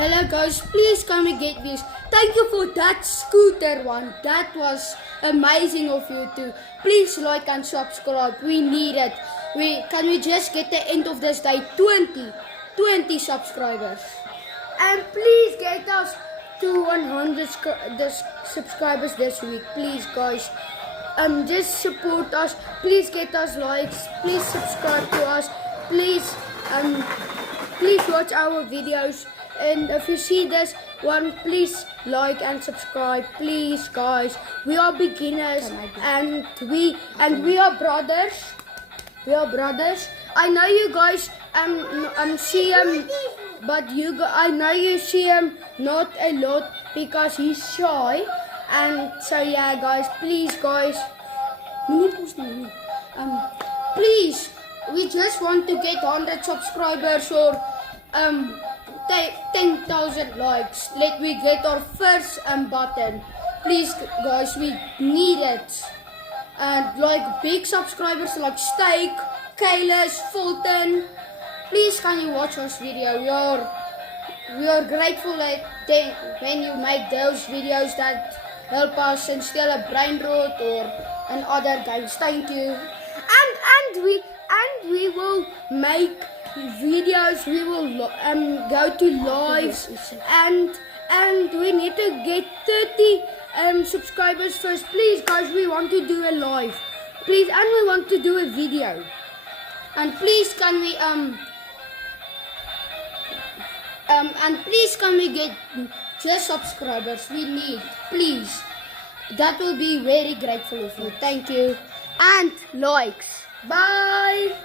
Hello guys, please come and get this. Thank you for that scooter one. That was amazing of you too. Please like and subscribe. We need it. Can we just get the end of this day 20 subscribers. And please get us to 100 subscribers this week. Please guys. Just support us. Please get us likes. Please subscribe to us. Please watch our videos. And if you see this one, please like and subscribe. Please guys. We are beginners and we are brothers. We are brothers. I know you guys see him, but I know you see him not a lot because he's shy. And so yeah guys, please guys, please, we just want to get 100 subscribers or 10,000 likes. Let me get our first button. Please guys, we need it. And like big subscribers like Steak, Kailash, Fulton. Please can you watch this video? We are grateful that when you make those videos that help us instead of brain rot or other games. Thank you. And we will make videos. We will go to lives and we need to get 30 subscribers first. Please guys, we want to do a live. Please, and we want to do a video. And please can we get just subscribers? We need, please. That will be very grateful of you. Thank you. And likes. Bye.